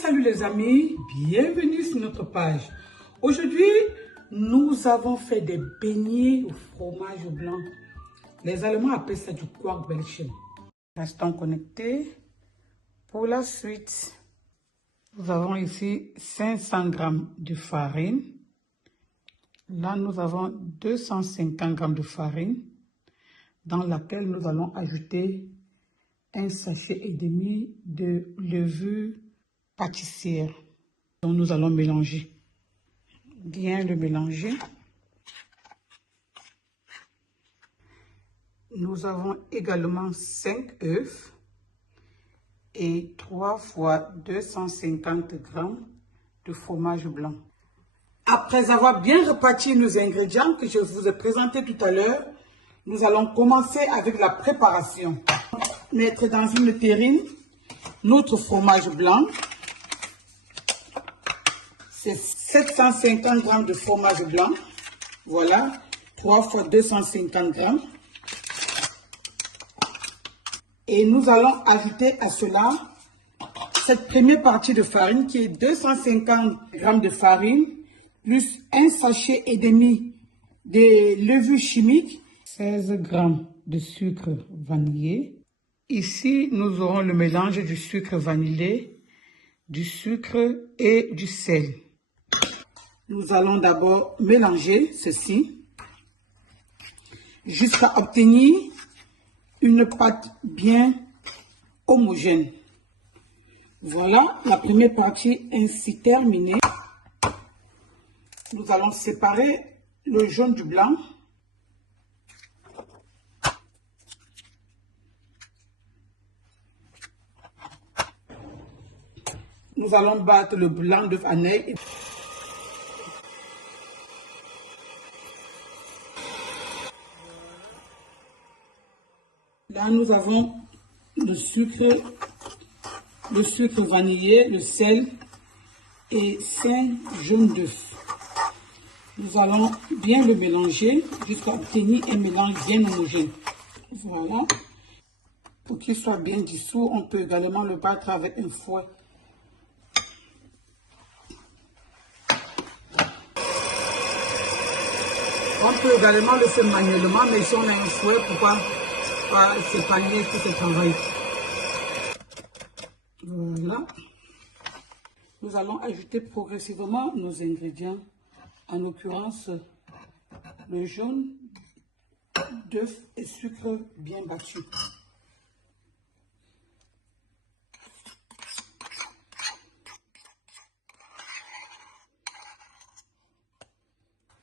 Salut les amis, bienvenue sur notre page. Aujourd'hui, nous avons fait des beignets au fromage blanc. Les Allemands appellent ça du Quarkbällchen. Restons connectés. Pour la suite, nous avons ici 500 g de farine. Là, nous avons 250 g de farine dans laquelle nous allons ajouter un sachet et demi de levure pâtissière. Donc nous allons mélanger. Bien le mélanger. Nous avons également 5 œufs et 3 fois 250 g de fromage blanc. Après avoir bien réparti nos ingrédients que je vous ai présentés tout à l'heure, nous allons commencer avec la préparation. Mettre dans une terrine notre fromage blanc. C'est 750 g de fromage blanc. Voilà, 3 fois 250 g. Et nous allons ajouter à cela cette première partie de farine qui est 250 g de farine plus un sachet et demi de levure chimique, 16 g de sucre vanillé. Ici, nous aurons le mélange du sucre vanillé, du sucre et du sel. Nous allons d'abord mélanger ceci jusqu'à obtenir une pâte bien homogène. Voilà la première partie ainsi terminée. Nous allons séparer le jaune du blanc. Nous allons battre le blanc d'œuf en ail. Là, nous avons le sucre vanillé, le sel et 5 jaunes d'œufs. Nous allons bien le mélanger jusqu'à obtenir un mélange bien homogène. Voilà. Pour qu'il soit bien dissous, on peut également le battre avec un fouet. On peut également le faire manuellement, mais si on a un fouet, pourquoi pas s'épargner tout ce travail. Voilà. Nous allons ajouter progressivement nos ingrédients, en l'occurrence le jaune d'œuf et sucre bien battu.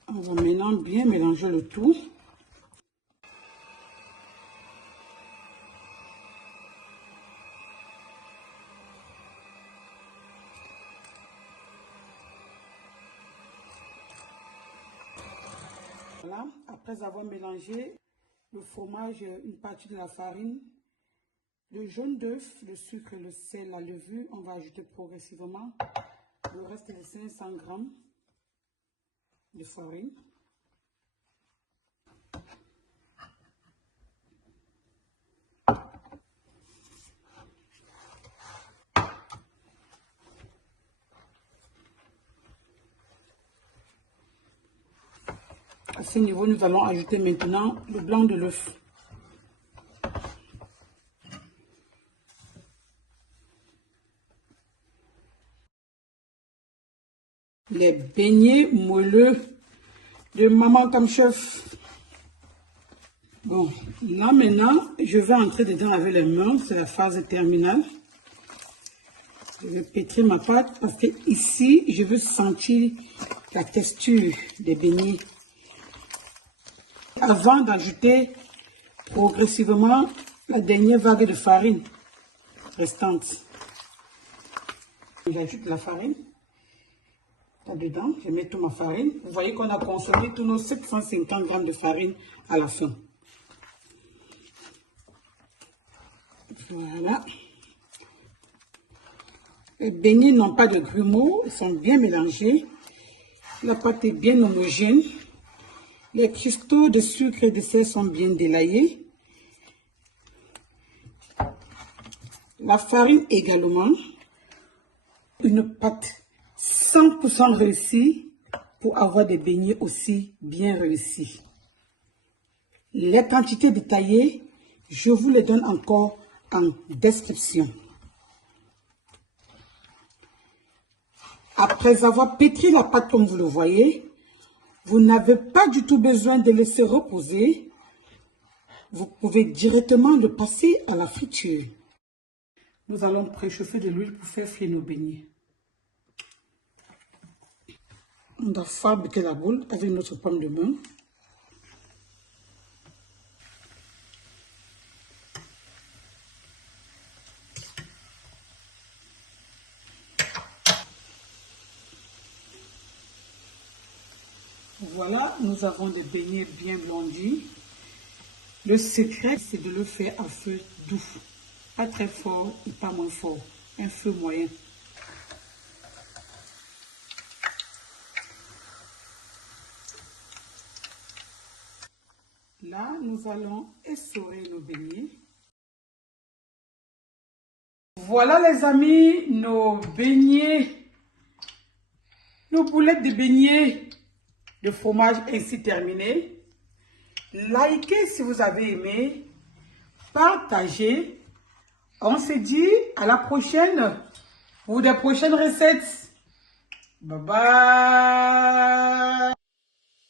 On va maintenant bien mélanger le tout. Voilà, après avoir mélangé le fromage, une partie de la farine, le jaune d'œuf, le sucre, le sel, la levure, on va ajouter progressivement le reste des 500 g de farine. À ce niveau, nous allons ajouter maintenant le blanc de l'œuf. Les beignets moelleux de Maman Comme Chef. Bon, là maintenant, je vais entrer dedans avec les mains, c'est la phase terminale. Je vais pétrir ma pâte parce que ici, je veux sentir la texture des beignets. Avant d'ajouter progressivement la dernière vague de farine restante. J'ajoute la farine. Là-dedans, je mets toute ma farine. Vous voyez qu'on a consommé tous nos 750 g de farine à la fin. Voilà. Les beignets n'ont pas de grumeaux, ils sont bien mélangés. La pâte est bien homogène. Les cristaux de sucre et de sel sont bien délayés. La farine également. une pâte 100% réussie pour avoir des beignets aussi bien réussis. Les quantités détaillées, je vous les donne encore en description. Après avoir pétri la pâte comme vous le voyez, vous n'avez pas du tout besoin de laisser reposer. Vous pouvez directement le passer à la friture. Nous allons préchauffer de l'huile pour faire frire nos beignets. On doit fabriquer la boule avec notre pomme de main. Voilà, nous avons des beignets bien blondis. Le secret, c'est de le faire à feu doux. Pas très fort et pas moins fort. Un feu moyen. Là, nous allons essorer nos beignets. Voilà les amis, nos beignets, nos boulettes de beignets de fromage ainsi terminées. Likez si vous avez aimé, partagez. On se dit à la prochaine pour des prochaines recettes. Bye bye.